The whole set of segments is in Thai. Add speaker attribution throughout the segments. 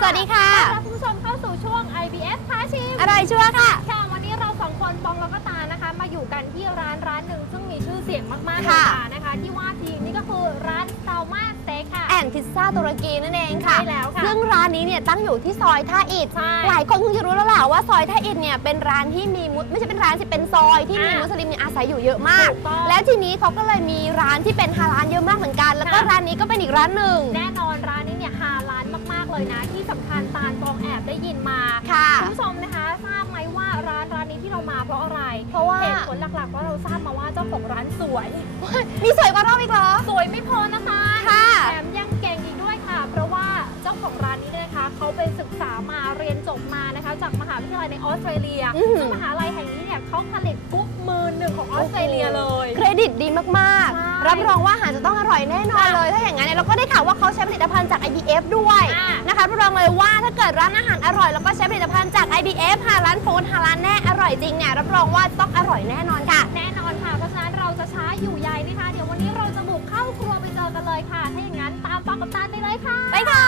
Speaker 1: วัสดีค่ะ
Speaker 2: ต้อนรับคุณผู้ชมเข้าสู่ช่วง IBF ท้าชิม
Speaker 1: อร่อยชัวร์ค่ะ
Speaker 2: ค่ะวันนี้เราสองคนปองแล้วก็ตานะคะมาอยู่กันที่ร้านหนึ่งซึ่งมีชื่อเสียงมากๆเลยนะคะที่ว่าทีนี่ก็คือร้านซาวมาสเต็กค่ะ
Speaker 1: แอนพิซซ่าตุรกีนั่นเองค่ะ
Speaker 2: ใช่แล้วค่ะ
Speaker 1: ซึ่งร้านนี้เนี่ยตั้งอยู่ที่ซอยท่าอิฐหลายคนคงจะรู้แล้วล่ะว่าซอยท่าอิฐเนี่ยเป็นร้านที่มีไม่ใช่เป็นร้านสิเป็นซอยที่มีมุสลิมอาศัยอยู่เยอะมากและทีนี้เขาก็เลยมีร้านที่เป็นฮาลาลเยอะมากเหมือนกันแล้วก็ร้านนี้ก็เป็นอีกร้านหนึ่ง
Speaker 2: แน่นอนร้านนี้เนี่ยฮาลาลมากๆเลยนะที่สำคัญตาลปองแอบได้ยินมาคุณผู้ชมนะคะทราบไหมว่าร้านนี้ที่เรามาเพราะอะไร
Speaker 1: เพราะว่า
Speaker 2: เหตุผลหลักๆว่าเราทราบมาว่าเจ้าของร้านสวย
Speaker 1: มีสวยกว่าเราอีกเหรอ
Speaker 2: สวยไม่พอนะคะ
Speaker 1: ค่ะ
Speaker 2: แถมยังเก่งอีกด้วยค่ะเพราะว่าเจ้าของร้านนี้นะคะเขาไปศึกษามาเรียนจบมานะคะจากมหาวิทยาลัยในออสเตรเลียซึ่งมหาลัยแห่งนี้เนี่ยเขาผลิตกุ๊กมือหนึ่งของออสเตรเลียเลย
Speaker 1: เครดิตดีมากๆรับรองว่าอาหารจะต้องอร่อยแน่นอนเลยถ้าอย่างนั้นเนี่ยเราก็ได้ข่าวว่าเขาใช้ผลิตภัณฑ์จาก IBF ด้วยนะคะรับรองเลยว่าถ้าเกิดร้านอาหารอร่อยแล้วก็ใช้ผลิตภัณฑ์จาก IBF หาร้านฟู้ดหาร้านแน่อร่อยจริงเนี่ยรับรองว่าต้องอร่อยแน่นอนค่ะ
Speaker 2: แน่นอนค่ะเพราะฉะนั้นเราจะช้าอยู่ใยนะคะเดี๋ยววันนี้เราจะบุกเข้าครัวไปเจอกันเลยค่ะถ้าอย่างนั้นตามปองกับตาลไปเลยค่ะ
Speaker 1: ไปค่ะ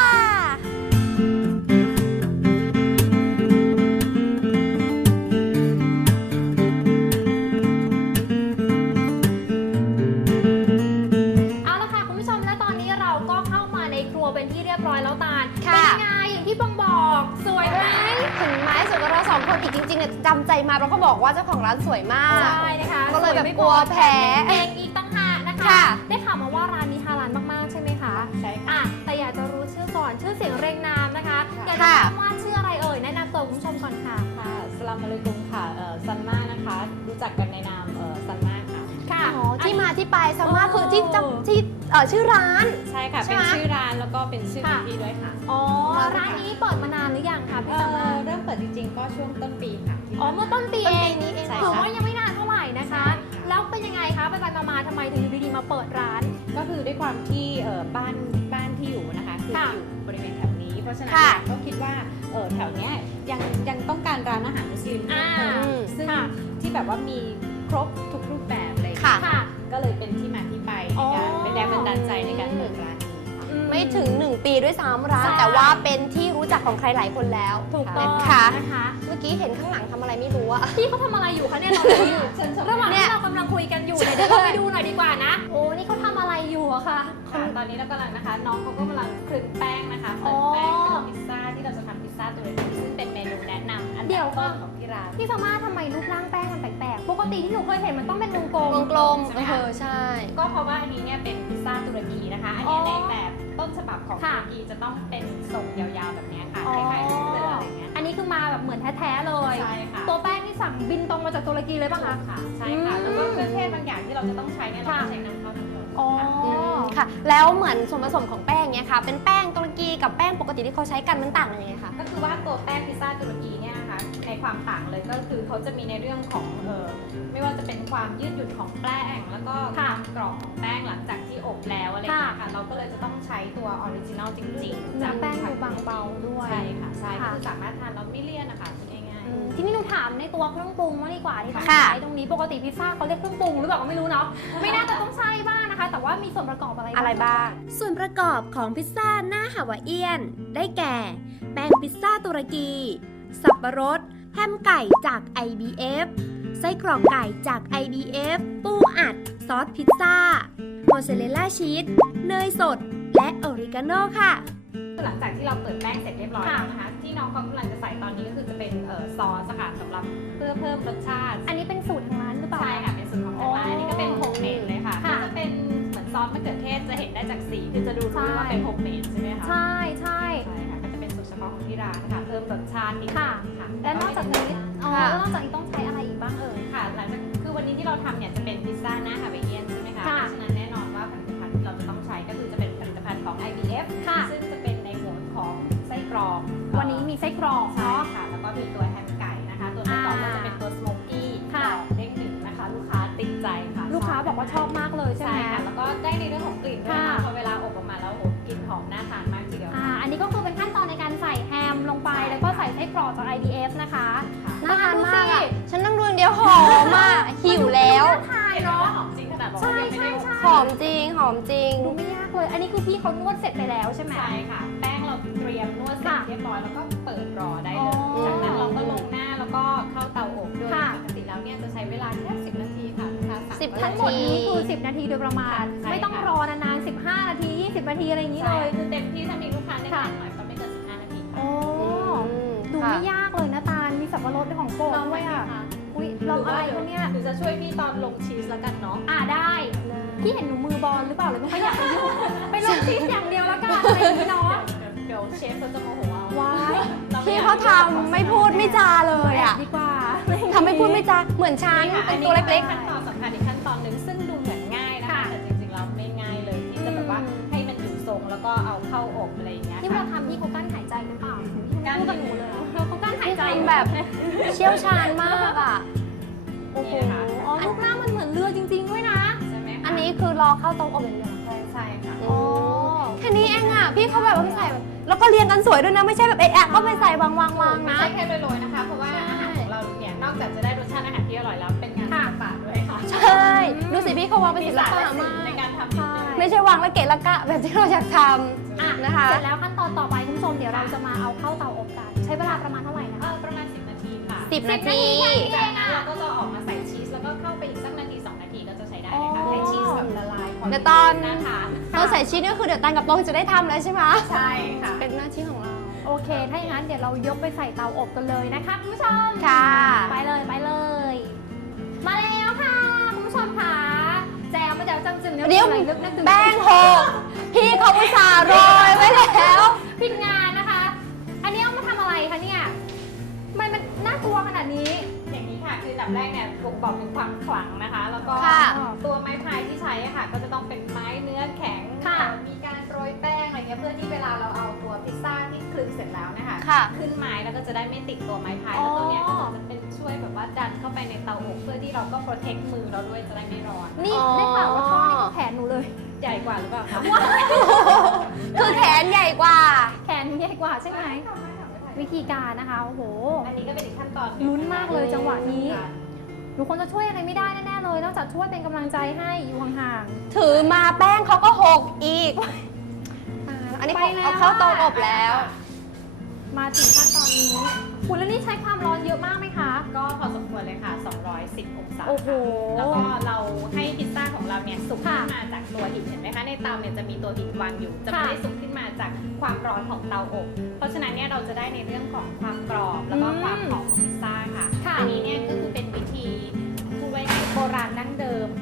Speaker 2: เป็นที่เรียบร้อยแล้วตาลเป็นยังไงอย่างที่ปองบอกสวยไหม
Speaker 1: ถึงไม้สวยกับเราสองคนอีกจริงๆเนี่ยจำใจมาเราก็บอกว่าเจ้าของร้านสวยมาก
Speaker 2: ใช่นะคะ
Speaker 1: ก็เลยแบบกลัวแพ้
Speaker 2: เองอีกตั้งหากนะคะได้ข่าวมาว่าร้านนี้ฮาลาลมากๆใช่ไหมคะ
Speaker 3: ใช่ค่ะ
Speaker 2: แต่อยากจะรู้ชื่อก่อนชื่อเสียงเรียงนามนะคะอยากจะทราบว่าชื่ออะไรเอ่ยแนะนำตัวคุณผู้ชมก่อนค่ะ
Speaker 3: ค่ะสลามอะลัยกุมค่ะซันมานะคะรู้จักกันในนามซันมาค่ะ
Speaker 1: ค่ะที่มาที่ไปซันมาคือที่ชื่อร้าน
Speaker 3: ใช่ค่ะเป็นชื่อร้านแล้วก็เป็นชื่อพี่ด้วยค่ะ
Speaker 2: ร้านนี้เปิดมานานหรือยังคะพี่ซันมา
Speaker 3: เริ่มเปิดจริงๆก็ช่วงต้นปีค่ะ
Speaker 2: เมื่อต้นปีเองถือว่ายังไม่นานเท่าไหร่นะคะแล้วเป็นยังไงคะไปมาทำไมถึงอยู่ดีๆมาเปิดร้าน
Speaker 3: ก็คือด้วยความที่บ้านที่อยู่นะคะคืออยู่บริเวณแถวนี้เพราะฉะนั้นก็คิดว่าแถวเนี้ยยังต้องการร้านอาหารมุสลิมซึ่งที่แบบว่ามีครบทุกรูปแบบเลยค่ะก็เลยเป็นที่มาที่ไปในการเป็นแรงบันดาลใจในการเปิดร้านนี้
Speaker 1: ไม่ถึง1 ปีด้วยซ้ำร้านแต่ว่าเป็นที่รู้จักของใครหลายคนแล้ว
Speaker 2: ถูกต้องนะคะ
Speaker 1: เมื่อกี้เห็นข้างหลังทำอะไรไม่รู้อะ
Speaker 2: พี่เขาทำอะไรอยู่คะเนี่ยเราดูอยู่ระหว่างที่เรากำลังคุยกันอยู่เดี๋ยวเราไปดูหน่อยดีกว่านะโอ้นี่เขาทำอะไรอยู่อะคะ
Speaker 3: ตอนนี้เรากำลังนะคะน้องเขาก็กำลังคลึงแป้งนะคะเปิดแป้งเป็นพิซซ่าที่เราจะทำพิซซ่าตัวนี้ซึ่งเป็นเมนูแนะนำอันดับต้นของที่ร้าน
Speaker 2: พี่สามารถทำไมรูปร่างแป้งมันแปลกๆปกติที่หนูเคยเห็นมันต้องเป็นวง
Speaker 1: กลมใช่
Speaker 3: ก็เพราะว่าอันนี้เนี่ยเป็นพิซซ่าตุรกีนะคะอันนี้ในแบบต้นฉบับของตุรกีจะต้องเป็นทรงยาวๆแบบนี้ค่ะคล้ายๆเสืออะไรเงี้ย
Speaker 2: อันนี้คือมาแบบเหมือนแท้ๆเลย
Speaker 3: ใช่ค่ะ
Speaker 2: ตัวแป้งที่สั่งบินตรงมาจากตุรกีเลยป่ะคะ
Speaker 3: ใช่ค่ะแล้วก็เครื่องเทศบางอย่างที่เราจะต้องใช้เนี่ยเราใช้นำเข้าทั้งหมด
Speaker 1: ค่ะแล้วเหมือนส่วนผสมของแป้งเนี่ยค่ะเป็นแป้งตุรกีกับแป้งปกติที่เขาใช้กันมันต่างกันยังไงคะ
Speaker 3: ก็คือว่าตัวแป้งพิซซ่าตุรกีเนี่ยนะคะในความต่างเลยก็คือเขาจะมีในเรื่องของไม่ว่าจะเป็นความยืดหยุ่นของแป้งแล้วก็ความกรอบของแป้งหลังจากที่อบแล้วอะไรอย่างเงี้ยค่ะเราก็เลยจะต้องใช้ตัวออริจินอลจริงๆ
Speaker 2: จากแป้งดูบางเบาด้วย
Speaker 3: ใช่ค่ะใช่คือสามารถทานแล้วไม่เลี่ยนนะคะง่าย
Speaker 2: ๆทีนี้หนูถามในตัวเครื่องปรุงมากดีกว่าที่ต้องใช้ตรงนี้ปกติพิซซ่าเขาเรียกเครื่องปรุงหรือเปล่าก็ไม่รู้เนาะไม่น่าจะต้องใช่บ้างนะคะแต่ว่ามีส่วนประกอบอะไร
Speaker 1: บ้าง
Speaker 4: ส่วนประกอบของพิซซ่าหน้าฮาวาเอียนได้แก่แป้งพิซซ่าตุรกีสับปะรดแฮมไก่จาก IBF ไส้กรอกไก่จาก IBF ปูอัดซอสพิซซ่ามอสซาเรลล่าชีสเนยสดและออริกาโน่ค่ะ
Speaker 3: หลังจากที่เราเปิดแป้งเสร็จเรียบร้อยแล้วนะคะที่น้องเขากำลังจะใส่ตอนนี้ก็คือจะเป็นซอสค่ะสำหรับเพื่อเพิ่มรสชาติ
Speaker 2: อันนี้เป็นสูตรทางร้านหรือเปล่า
Speaker 3: ใช่ค่ะเป็นสูตรของทางร้านอันนี้ก็เป็นโฮมเมดเลยค่ะก็จะเป็นเหมือนซอสมะเขือเทศจะเห็นได้จากสีคือจะดูรู้ว่าเป็นโฮมเมดใช่ไหมคะ
Speaker 2: ใช่ใช่
Speaker 3: ค่ะก็จะเป็นสูตรเฉพาะของที่ร้านค่ะเพิ่มรสชาติอีกค่ะ
Speaker 2: และนอกจากนี้แล้วนอกจากนี้ต้องใช้อะไรอีกบ้าง
Speaker 3: ค่ะหลังจากคือวันนี้ที่เราทำเนี่ยจะเป็นพิซซ่าหน้าฮาวายเอียนใช่ไหมคะเพราะฉะนั้นแน่นอนว่าผลิตภัณฑ์ที่เราจะต้องใช้ก็คือจะเป็นผลิตภัณฑ์ของ IBF ซึ่งจะเป็นในส่วนของไส้กรอก
Speaker 2: วันนี้มีไส้กรอก
Speaker 3: ใช่ค่ะแล้วก็มีตัวแฮมไก่นะคะตัวไส้กรอกก็จะเป็นตัวสโมกกี้เด้งหนึ่งนะคะลูกค้าติดใจค่ะ
Speaker 2: ลูกค้าบอกว่าชอบมากเลยใช่ไหม
Speaker 3: ค่ะแล้วก็ได้ในเรื่องของกลิ่นด้วยพอเวลาอบออกมาแล้วโอ้กลิ่นหอมน่าทานมากทีเดียว
Speaker 2: อันนี้ก็คือเป็นขั้นตอนในการใส่แฮมลงไปแล้วก็ใส่ไส้กรอกจาก IBF นะคะ
Speaker 1: น่าทานมากอ่ะฉันนั่งดูเดียวหอมมากหิวแล้ว
Speaker 2: น่าทานเนาะ
Speaker 3: หอมจริงขนาดบอก
Speaker 2: ใช่
Speaker 1: หอมจริง
Speaker 2: ดูไม่ยากเลยอันนี้คือพี่เขานวดเสร็จไปแล้วใช่ไหม
Speaker 3: ใช่ค่ะแป้งเราเตรียมนวดเสร็จเรียบร้อยแล้วก็เปิดรอได้เลยจากนั้นเราก็ลงหน้าแล้วก็เข้าเตาอบโดยปกติแล้วเนี่ยจะใช้เวลาแค่10 นาทีค่ะลูกค้าสั่ง
Speaker 1: 10
Speaker 2: ทั้งหมดนี้คือ 10 นาทีโดยประมาณ
Speaker 3: ใช่
Speaker 2: ไม่ต้อง
Speaker 3: ค่ะ
Speaker 2: รอนานๆ 15 นาที 20 นาทีอะไรอย่างนี้
Speaker 3: ใช่
Speaker 2: เลย
Speaker 3: คือเต็มที่ถ้ามีลูกค้าในร้านหน่อยก็ไม่เกิน15 นาทีค่ะ
Speaker 2: โอ้ดูไม่ยากเลยนะตาลมีสับปะรดเป็นของโปรดด้วยอ่ะอุ้ยลองอะไรคะเนี่ย
Speaker 3: หรือจะช่วยพี่ตอนลงชีสแล้วกันเนาะ
Speaker 2: ได้พี่เห็นหนูมือบอลหรือเปล่าเลยไม่ค่อยอยากไปยุ่งไปลงชีสอย่างเดียวแล้วกันอะไรอย่างนี้เนาะ
Speaker 3: เดี๋ยวเชฟเขาจะโมโหเอา
Speaker 2: ว้าย
Speaker 1: พี่เขาทำไม่พูดไม่จาเลยอ่ะ
Speaker 2: ดีกว่า
Speaker 1: ทำไม่พูดไม่จาเหมือนฉัน
Speaker 3: ค่ะ
Speaker 1: เป็นตัวเล็ก
Speaker 3: ขั้นตอนสำคัญอีกขั้นตอนหนึ่งซึ่งดูเหมือนง่ายนะคะแต่จริงๆแล้วไม่ง่ายเลยที่จะแบบว่าให้มันอยู่ทรงแล้วก็เอาเข้าอบอะไรอย่างเงี้ย
Speaker 2: ที่เราทำพี่เขากั้นหายใจหรือเปล่า
Speaker 3: การ
Speaker 2: พูดกับหนูเลยเขากั้นหายใจ
Speaker 1: ๆแบบเชี่ยวชาญมากอ่ะ
Speaker 2: โอ้โหอ๋อรูปร่างมันเหมือนเรือจริง ๆ ด้วยนะ
Speaker 3: ใช่ไหมคะ
Speaker 1: อันนี้คือรอเข้าเตาอบอย่างเดียว
Speaker 3: ใช่ค่ะ
Speaker 1: อ๋อแค่นี้เองอ่ะ พี่เขาแบบว่าใส่แบบแล้วก็เรียงกันสวยด้วยนะ ไม่ใช่แบบเอะก็ไปใส่วางๆ
Speaker 3: ไม่
Speaker 1: นะ
Speaker 3: ใช่แค่โรยๆนะคะ เพราะว่าอาหารของเราเนี่ยนอกจากจะได้รสชาติอาหารที่อร่อยแล้วเป็นงานศิลปะด้วยค่ะ
Speaker 1: ใช่ดูสิพี่เขาวางเป็นศิลปะ
Speaker 3: มี
Speaker 1: มาก
Speaker 3: ในการทำนิดนึง
Speaker 1: ไม่ใช่วางแล้วเกะละกะแบบที่เราอยากท
Speaker 2: อ่ะ
Speaker 1: ำนะคะ
Speaker 2: เสร็จแล้วขั้นตอนต่อไปคุณผู้ชมเดี๋ยวเราจะมาเอาเข้าเตาอบกัน ใช้เวลาประมาณเท่าไหร่นะ
Speaker 3: ประมาณ10 นาทีค่ะ
Speaker 1: 10 นาที
Speaker 3: จากนั้นเราก็จะออกมาใส่ชีสแล้วก็เข้าไปอีกสักนาที2 นาทีก็จะใช้ได้เลยค่ะให้ชีสแบบละลาย
Speaker 1: เดี๋ยวตอน
Speaker 3: น่าทาน
Speaker 1: เราใส่ชีสก็คือเดี๋ยวตันกับปองจะได้ทำแล้วใช่ไหม
Speaker 3: ใช่ค่ะ
Speaker 1: เป็นหน้าที่ของเรา
Speaker 2: โอเค ถ้าอย่างนั้นเดี๋ยวเรายกไปใส่เตาอบกันเลยนะคะคุณผู้ชม
Speaker 1: ค่ะ
Speaker 2: ไปเลยไปเลย มาแล้วค่ะคุณผู้ชมค่ะแจวมาแจวจังจึง
Speaker 1: เดี๋ยว
Speaker 2: อะไรลึกนึกถึง
Speaker 1: แป้งหกพี่เขาอุตส่าห์โรยไว้แล้ว
Speaker 2: ผิดงานนะคะ อันนี้เอามาทำอะไรคะเนี่ยทำไมมันน่ากลัวขนาดนี้
Speaker 3: อย่างนี้ค่ะคืออันดับแรกเนี่ยบ่งบอกถึงความขลังนะคะ แล้วก็
Speaker 1: ค่ะ
Speaker 3: ตัวไม้พายที่ใช้อะค่ะ ก็จะต้องเป็นไม้เนื้อแข็ง
Speaker 2: ค่ะ
Speaker 3: มีการโรยแป้งอะไรเงี้ยเพื่อที่เวลาเราเอาตัวพิซซ่าที่คลึงเสร็จแล้วนะคะ
Speaker 1: ค่ะ
Speaker 3: ขึ้นไม้แล้วก็จะได้ไม่ติดตัวไม้พายแล้วตัวเนี้ยก็จะเป็นช่วยแบบว่าดันเข้าไปในเตาอบเพื่อที่เราก็โปรเทคมือเราด้วยจะได้ไม่ร้อน
Speaker 2: นี่
Speaker 1: อ๋อ
Speaker 2: ได้ข่าวว่าท่อนี่คือแขนหนูเลย
Speaker 3: ใหญ่กว่าหรือเปล่าคะ
Speaker 1: คือแขนใหญ่กว่า
Speaker 2: แขนใหญ่กว่าใช่ไหมวิธีการนะคะโอ้โห
Speaker 3: อันนี้ก็เป็นอีกขั้นตอนหง
Speaker 2: ลุ้นมากเลยจังหวะนี้
Speaker 3: ค่ะ
Speaker 2: หนูคงจะช่วยอะไรไม่ได้แน่ๆเลยนอกจากช่วยเป็นกำลังใจให้อยู่ห่าง
Speaker 1: ถือมาแป้งเขาก็หกอีก
Speaker 2: ๆ
Speaker 1: อันนี้
Speaker 2: ไป
Speaker 1: เอาเข้าเตาอบแล้ว
Speaker 2: มาถึงขั้นตอนนี้คุณแล้วนี่ใช้ความร้อนเยอะมากไหมคะ
Speaker 3: ก็พอสมควรเลยค่ะ 210 องศา
Speaker 2: โอ้โห
Speaker 3: แล้วก็เราให้พิซซ่าของเราเนี่ยสุกขึ้น
Speaker 2: ค่ะ
Speaker 3: มาจากตัวหินเห็นไหมคะในเตาเนี่ยจะมีตัวหินวางอยู่ จะไม่ได้สุกขึ้นมาจากความร้อนของเตาอบ เพราะฉะนั้นเนี่ยเราจะได้ในเรื่องของความกรอบแล้วก็ความหอมของพิซซ่าค่ะ
Speaker 2: ค่ะ
Speaker 3: อันนี้เนี่ยก็คือเป็นวิธีพูดไว้ในโบราณดั้งเดิม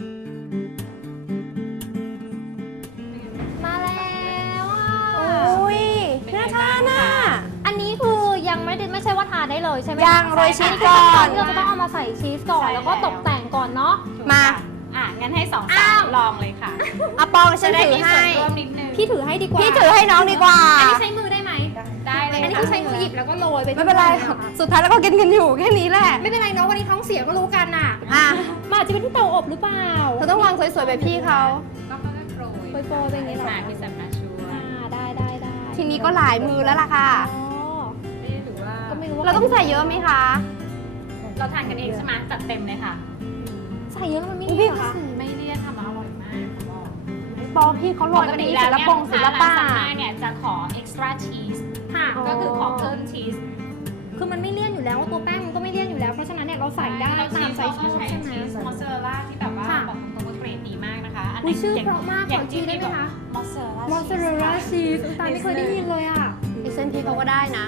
Speaker 2: มาแล้วอ่ะ
Speaker 1: อุ้ยน่าทานอ่ะ
Speaker 2: อันนี้คือยังไม่ใช่ว่าทานได้เลยใช่ไหมคะ
Speaker 1: ยังโรยชีสก่อน
Speaker 2: เราจะต้องเอามาใส่ชีสก่อน
Speaker 3: ใช่
Speaker 2: แล้วก็ตกแต่งก่อนเนาะ
Speaker 1: มา
Speaker 3: งั้นให้สอง
Speaker 1: อ้า
Speaker 3: สาว วลองเลยค่ะ
Speaker 1: อะปองฉันถือให้
Speaker 3: จะได้มีส่วนร่วมนิดนึง
Speaker 2: พี่ถือให้ดีกว่า
Speaker 1: พี่ถือให้น้องดีกว่า
Speaker 2: อันนี้ใช้มือได้ไหม
Speaker 3: ได้เลย
Speaker 2: อันนี้
Speaker 3: ค่ะ
Speaker 2: คือใช้มือหยิบแล้วก็โรยไป
Speaker 1: ไม่เป็นไร
Speaker 2: ที่
Speaker 1: สุดท้ายแล้วก็กินกันอยู่แค่นี้แหละ
Speaker 2: ไม่เป็นไรเนาะวันนี้ท้องเสียก็รู้กันน่ะ
Speaker 1: อ่ะ
Speaker 2: มันอาจจะเป็นที่เตาอบหรือเปล่า
Speaker 1: เธอต้องวางสวยๆแบบพี่เขา
Speaker 3: ก็ค่อยๆโปรย
Speaker 2: โปรยๆไปอย่างนี้เหรอ
Speaker 3: พี่แซมนาชัว
Speaker 2: ได้
Speaker 1: ทีนี้ก็หลายมือแล้วล่ะค่ะ
Speaker 2: อ๋อ
Speaker 3: หรือว่า
Speaker 2: ก็ไม่รู้ว่า
Speaker 1: เราต้องใส่เยอะไหมคะ
Speaker 3: เราทานกันเองใช่ไหมจัดเต็มเลยค่ะ
Speaker 2: ใส่เยอะแล้วมันไม่
Speaker 1: อุ๊ย
Speaker 2: ดีเหรอคะ
Speaker 3: ไม่เลี่ยนทำอร่อยมากเขาบอก
Speaker 1: ปองพี่เขาโรยกันนี้ศิลปงศิลปะ
Speaker 3: ร้านซัมมาเนี่ยจะขอ extra cheese
Speaker 2: ค่ะ
Speaker 1: อ๋อ
Speaker 3: ก็คือขอเพิ่มชีส
Speaker 2: คือมันไม่เลี่ยนอยู่แล้วตัวแป้งมันก็ไม่เลี่ยนอยู่แล้ว เพราะฉะนั้นเนี่ยเราใส่ได้ตามใจชอบ
Speaker 3: ใช้
Speaker 2: ใช่ไหม
Speaker 3: ชีสมอสซาเรลล่าที่แบบว่า
Speaker 2: ค่ะ
Speaker 3: บอกตรงว่าเกรดดีมากนะคะอันไหน
Speaker 2: อุ๊ยชื่อ
Speaker 3: อย่าง
Speaker 2: เพราะมาก
Speaker 3: อย่าง
Speaker 2: ขอชื่อได้ไหมคะ
Speaker 3: มอสซาเรลล่าม
Speaker 2: อสซาเรลล่าชีสตาไม่เคยได้ยินเลยอ่ะ
Speaker 1: อีกเส้นพี่เขาก็ได้นะ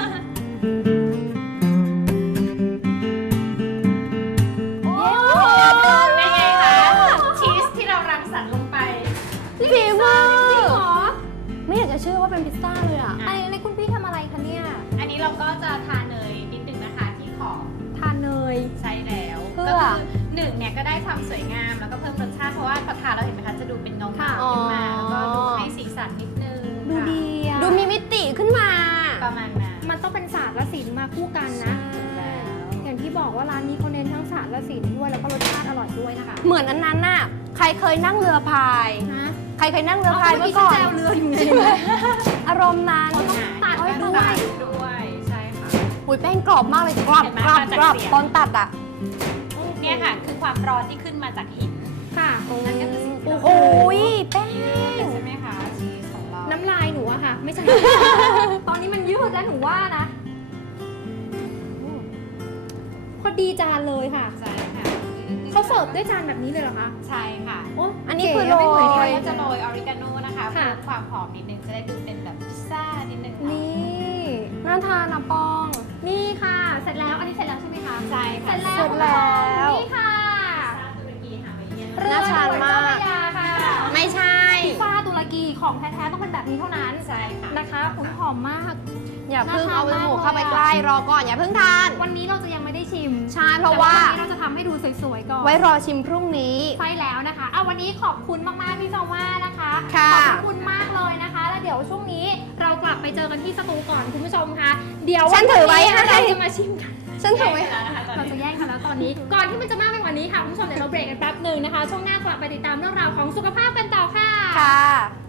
Speaker 3: เป็นไงคะชีสที่เรารังสรรค์ลงไป
Speaker 1: ฝีมือ
Speaker 2: จริงเหรอ
Speaker 1: ไม่อยากจะเชื่อว่าเป็นพิซซ่าเลยอ่ะ
Speaker 2: อะไรคุณพี่ทำอะไรคะเนี่ย
Speaker 3: อันนี้เราก็จะทาเนยนิดนึงนะคะที่ขอบ
Speaker 2: ทานเนย
Speaker 3: ใช่แล้ว
Speaker 1: เพื่อ
Speaker 3: ก็คือหนึ่งเนี่ยก็ได้ความสวยงามแล้วก็เพิ่มรสชาติเพราะว่าพอทานเราเห็นไหมคะจะดูเป็นเงาๆ
Speaker 2: ค่ะ
Speaker 3: ขึ้นมาแล้วก็ดูให้สีสันนิดนึง
Speaker 2: ดู
Speaker 3: ค่ะ
Speaker 2: ดีอ่ะ
Speaker 1: ดูมีมิติขึ้นมา
Speaker 3: ประมาณนั้น
Speaker 2: มันต้องเป็นศาสตร์และศิลป์มาคู่กันนะ
Speaker 3: แล้ว
Speaker 2: อย่างที่บอกว่าร้านนี้เขาเน้นทั้งศาสตร์และศิลป์ด้วยแล้วก็รสชาติอร่อยด้วยนะคะ
Speaker 1: เหมือนอันนั้นน่ะ ใครเคยนั่งเรือพาย
Speaker 2: ฮะ
Speaker 1: ใครเคยนั่งเรือพายเมื่อก่อน
Speaker 2: แจวเรืออยู่ไง
Speaker 1: อารมณ์นั้น
Speaker 2: ตัดไว้ด้วย
Speaker 3: ด้วยใช่ค่ะ
Speaker 1: อุ้ยแป้งกรอบมากเลยกรอบ
Speaker 3: เห็นไหม
Speaker 1: กรอบ
Speaker 3: มาจาก
Speaker 1: กรอบ
Speaker 3: เสียง
Speaker 1: ตอนตัดอ่ะ
Speaker 3: เนี่ยค่ะคือความร้อนที่ขึ้นมาจากหิน
Speaker 2: ค่ะ
Speaker 3: นั่นก็คือสิ่งที่เรา
Speaker 1: โอ้ยแป้ง
Speaker 3: ใช่ไหมคะชีสของเรา
Speaker 2: น้ำลายหนูอะค่ะ ไม่ใช่ ตอนนี้มันยืดแล้วหนูว่านะพอดีจานเลยค่ะ
Speaker 3: ใช่ค่ะ
Speaker 2: เขาเสิร์ฟด้วยจานแบบนี้เลยเหรอคะ
Speaker 3: ใช่ค่ะ
Speaker 2: โอ้
Speaker 1: อันนี้คือโร
Speaker 2: ไม่เหมือนใคร
Speaker 1: ย
Speaker 3: ก็จะโรยออริกาโนนะคะ
Speaker 2: ค่ะ
Speaker 3: เพื่อความหอมนิดนึงจะได้ดูเป็นแบบพิซซ่านิดนึง
Speaker 2: นี่
Speaker 1: น่าทานนะปอง
Speaker 2: นี่ค่ะ เสร็จแล้ว อันนี้เสร็จแล้วใช่ไหมคะ
Speaker 3: ใช่
Speaker 2: เส
Speaker 3: ค่ะ
Speaker 2: ร็จแล้ว
Speaker 1: เสร็จแล้ว
Speaker 2: นี่ค่ะ
Speaker 3: ตุรกีฮาวายเอียน
Speaker 2: เรือ
Speaker 1: น่าทานมาก
Speaker 2: เจ้พระยาค่ะ
Speaker 1: ไม่ใช่
Speaker 2: พิซซ่าตุรกีของแท้ๆต้องเป็นแบบนี้เท่านั้น
Speaker 3: ใช่ค่ะ
Speaker 2: นะคะอุ๊ยหอมมาก
Speaker 1: อย่าเพิ่ง
Speaker 2: น่าทาน
Speaker 1: เอาไปหมู
Speaker 2: มากเลย
Speaker 1: เข้าไปใกล้รอก่อนอย่าเพิ่งทาน
Speaker 2: วันนี้เราจะยังไม่ได้ชิม
Speaker 1: ใช่เพราะว่า
Speaker 2: แต่นนี้เราจะทำให้ดูสวยๆก่อน
Speaker 1: ไว้รอชิมพรุ่งนี้
Speaker 2: ใช่แล้วนะคะวันนี้ขอบคุณมากๆพี่ซอม่านะคะ
Speaker 1: ค่ะ
Speaker 2: ขอบคุณมากเลยนะคะ แล้วเดี๋ยวช่วงนี้เรากลับไปเจอกันที่สตูก่อนคุณผู้ชมคะเดี๋ยว
Speaker 1: ฉันถือไว้ให้
Speaker 2: เราจะมาชิมกัน
Speaker 1: ฉันถือไว้
Speaker 2: เราจะแย่งกันแล้วตอนนี้ ก่อนที่มันจะมากไปกว่านี้ค่ะคุณผู้ชมเดี๋ยวเราเบรกกันแป๊บหนึ่งนะคะ ช่วงหน้ากลับไปติดตามเรื่องราวของสุขภาพกันต่อค่ะ
Speaker 1: ค่ะ